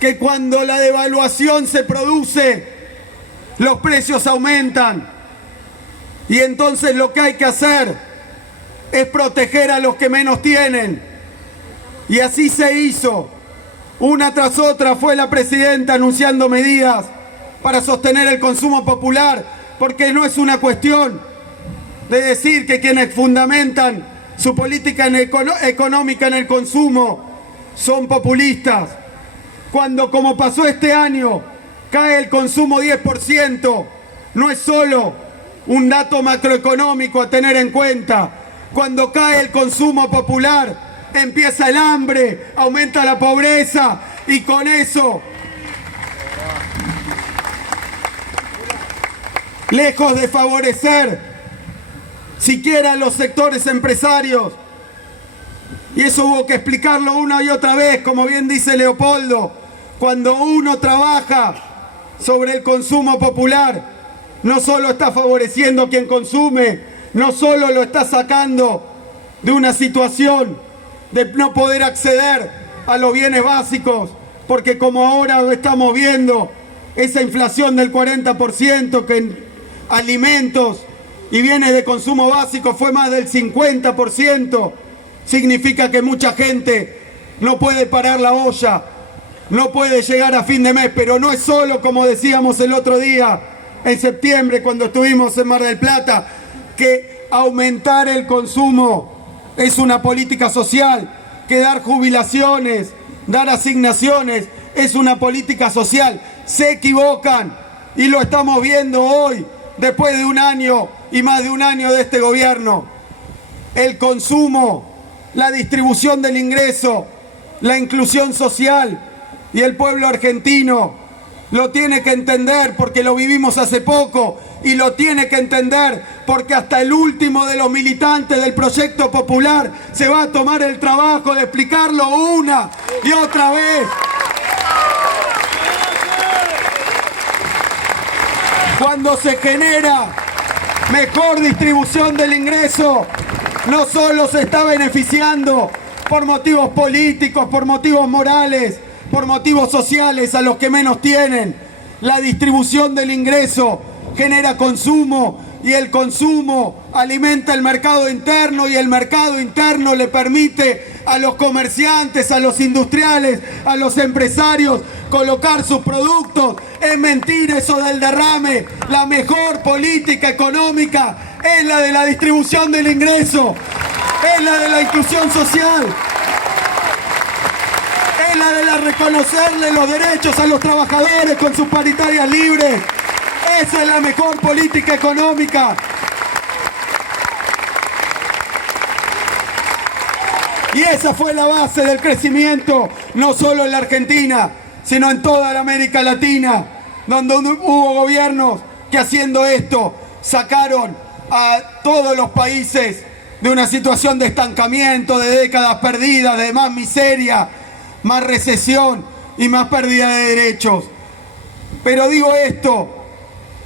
que cuando la devaluación se produce, los precios aumentan. Y entonces lo que hay que hacer es proteger a los que menos tienen. Y así se hizo. Una tras otra fue la presidenta anunciando medidas para sostener el consumo popular, porque no es una cuestión de decir que quienes fundamentan su política económica en el consumo son populistas. Cuando, como pasó este año, cae el consumo 10%, no es solo un dato macroeconómico a tener en cuenta. Cuando cae el consumo popular, empieza el hambre, aumenta la pobreza y con eso, lejos de favorecer siquiera a los sectores empresarios, y eso hubo que explicarlo una y otra vez, como bien dice Leopoldo, cuando uno trabaja sobre el consumo popular, no solo está favoreciendo a quien consume, no solo lo está sacando de una situación de no poder acceder a los bienes básicos, porque como ahora estamos viendo, esa inflación del 40% que en alimentos y bienes de consumo básico fue más del 50%, significa que mucha gente no puede parar la olla, no puede llegar a fin de mes. Pero no es solo, como decíamos el otro día, en septiembre, cuando estuvimos en Mar del Plata, que aumentar el consumo es una política social, que dar jubilaciones, dar asignaciones es una política social. Se equivocan y lo estamos viendo hoy, después de un año y más de un año de este gobierno. El consumo, la distribución del ingreso, la inclusión social, y el pueblo argentino lo tiene que entender porque lo vivimos hace poco, y lo tiene que entender porque hasta el último de los militantes del Proyecto Popular se va a tomar el trabajo de explicarlo una y otra vez. Cuando se genera mejor distribución del ingreso, no solo se está beneficiando por motivos políticos, por motivos morales, por motivos sociales a los que menos tienen. La distribución del ingreso genera consumo, y el consumo alimenta el mercado interno, y el mercado interno le permite a los comerciantes, a los industriales, a los empresarios colocar sus productos. Es mentira eso del derrame. La mejor política económica es la de la distribución del ingreso, es la de la inclusión social, es la de reconocerle los derechos a los trabajadores con sus paritarias libres. Esa es la mejor política económica. Y esa fue la base del crecimiento, no solo en la Argentina, sino en toda la América Latina, donde hubo gobiernos que, haciendo esto, sacaron a todos los países de una situación de estancamiento, de décadas perdidas, de más miseria, más recesión y más pérdida de derechos. Pero digo esto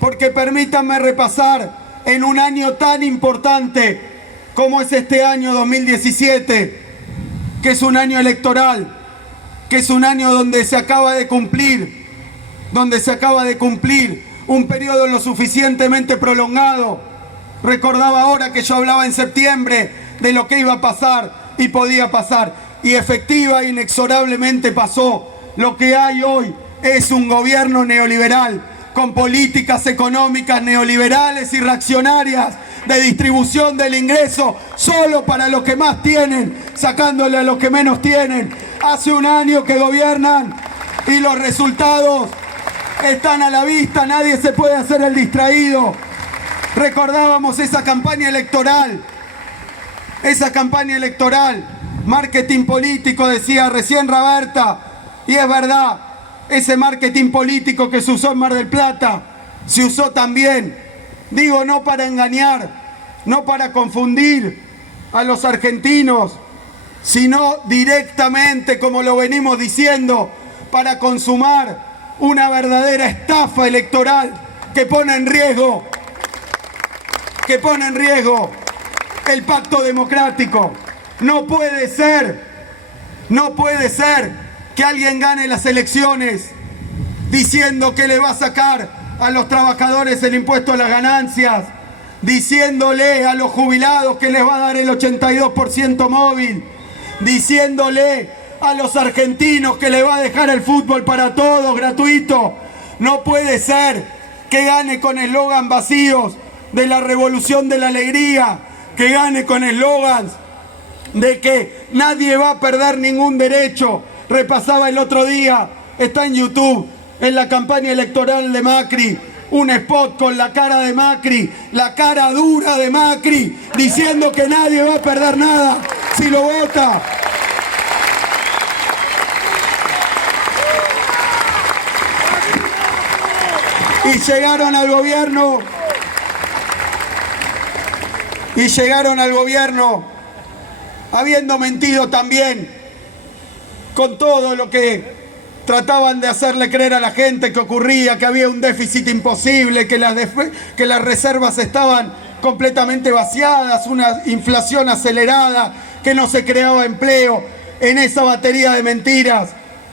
porque permítanme repasar, en un año tan importante como es este año 2017, que es un año electoral, que es un año donde se acaba de cumplir un periodo lo suficientemente prolongado. Recordaba ahora que yo hablaba en septiembre de lo que iba a pasar y podía pasar, y efectiva e inexorablemente pasó. Lo que hay hoy es un gobierno neoliberal, con políticas económicas neoliberales y reaccionarias de distribución del ingreso solo para los que más tienen, sacándole a los que menos tienen. Hace un año que gobiernan y los resultados están a la vista, nadie se puede hacer el distraído. Recordábamos esa campaña electoral, marketing político, decía recién Roberta, y es verdad, ese marketing político que se usó en Mar del Plata, se usó también, digo, no para engañar, no para confundir a los argentinos, sino directamente, como lo venimos diciendo, para consumar una verdadera estafa electoral que pone en riesgo el pacto democrático. No puede ser No puede ser que alguien gane las elecciones diciendo que le va a sacar a los trabajadores el impuesto a las ganancias, diciéndole a los jubilados que les va a dar el 82% móvil, diciéndole a los argentinos que le va a dejar el fútbol para todos gratuito. No puede ser que gane con eslogan vacíos de la revolución de la alegría, que gane con eslogans de que nadie va a perder ningún derecho. Repasaba el otro día, está en YouTube, en la campaña electoral de Macri, un spot con la cara de Macri, la cara dura de Macri, diciendo que nadie va a perder nada si lo vota. Y llegaron al gobierno habiendo mentido también con todo lo que trataban de hacerle creer a la gente que ocurría, que había un déficit imposible, que las reservas estaban completamente vaciadas, una inflación acelerada, que no se creaba empleo. En esa batería de mentiras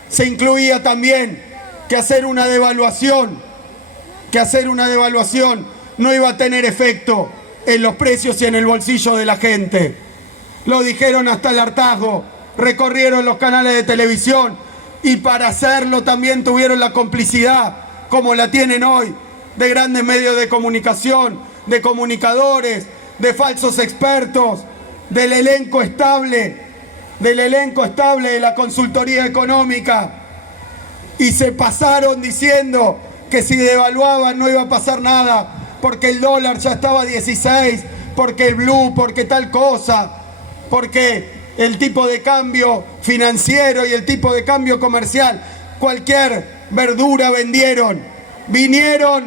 se incluía también que hacer una devaluación no iba a tener efecto en los precios y en el bolsillo de la gente. Lo dijeron hasta el hartazgo, recorrieron los canales de televisión y para hacerlo también tuvieron la complicidad, como la tienen hoy, de grandes medios de comunicación, de comunicadores, de falsos expertos, del elenco estable de la consultoría económica. Y se pasaron diciendo que si devaluaban no iba a pasar nada, porque el dólar ya estaba a 16, porque el blue, porque tal cosa, porque el tipo de cambio financiero y el tipo de cambio comercial, cualquier verdura vendieron, vinieron,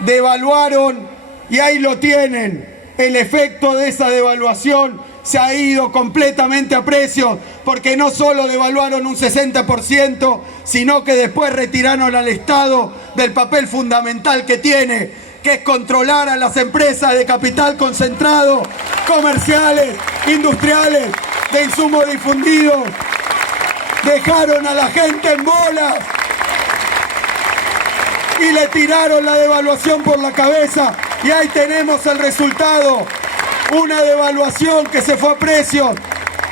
devaluaron y ahí lo tienen. El efecto de esa devaluación se ha ido completamente a precios, porque no solo devaluaron un 60%, sino que después retiraron al Estado del papel fundamental que tiene, que es controlar a las empresas de capital concentrado, comerciales, industriales, de insumos difundidos. Dejaron a la gente en bolas y le tiraron la devaluación por la cabeza. Y ahí tenemos el resultado, una devaluación que se fue a precios.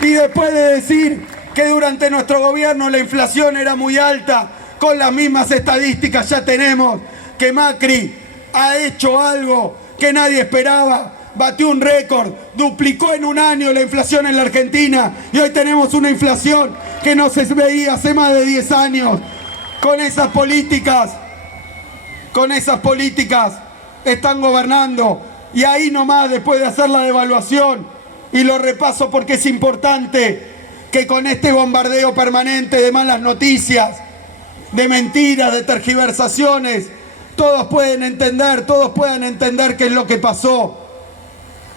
Y después de decir que durante nuestro gobierno la inflación era muy alta, con las mismas estadísticas ya tenemos que Macri ha hecho algo que nadie esperaba. Batió un récord, duplicó en un año la inflación en la Argentina y hoy tenemos una inflación que no se veía hace más de 10 años. Con esas políticas están gobernando. Y ahí nomás, después de hacer la devaluación, y lo repaso porque es importante, que con este bombardeo permanente de malas noticias, de mentiras, de tergiversaciones, todos puedan entender qué es lo que pasó.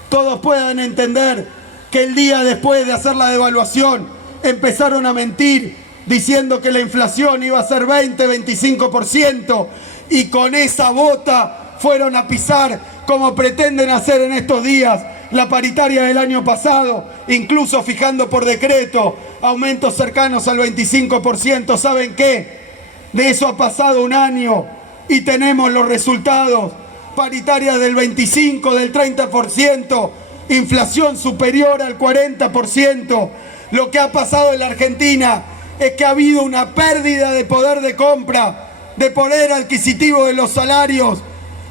Todos puedan entender que el día después de hacer la devaluación empezaron a mentir diciendo que la inflación iba a ser 20-25% y con esa bota fueron a pisar, como pretenden hacer en estos días, la paritaria del año pasado, incluso fijando por decreto aumentos cercanos al 25%. ¿Saben qué? De eso ha pasado un año y tenemos los resultados. Paritaria del 25, del 30%, inflación superior al 40%. Lo que ha pasado en la Argentina es que ha habido una pérdida de poder de compra, de poder adquisitivo de los salarios,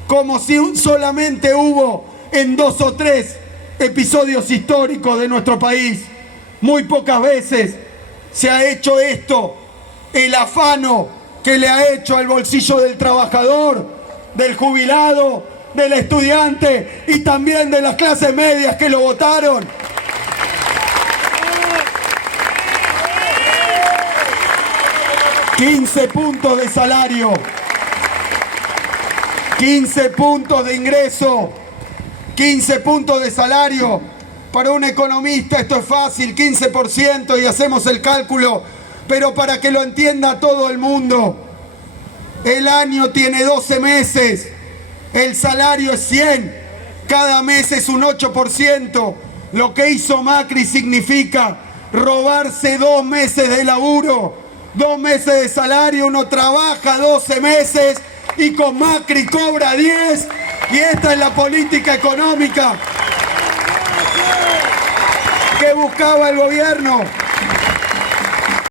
como si solamente hubo en 2 o 3 episodios históricos de nuestro país. Muy pocas veces se ha hecho esto. El afano que le ha hecho al bolsillo del trabajador, del jubilado, del estudiante y también de las clases medias que lo votaron. $15 puntos de salario, 15 puntos de ingreso, 15 puntos de salario. Para un economista esto es fácil, 15% y hacemos el cálculo, pero para que lo entienda todo el mundo, el año tiene 12 meses, el salario es 100, cada mes es un 8%. Lo que hizo Macri significa robarse 2 meses de laburo, 2 meses de salario. Uno trabaja 12 meses y con Macri cobra 10. Y esta es la política económica que buscaba el gobierno.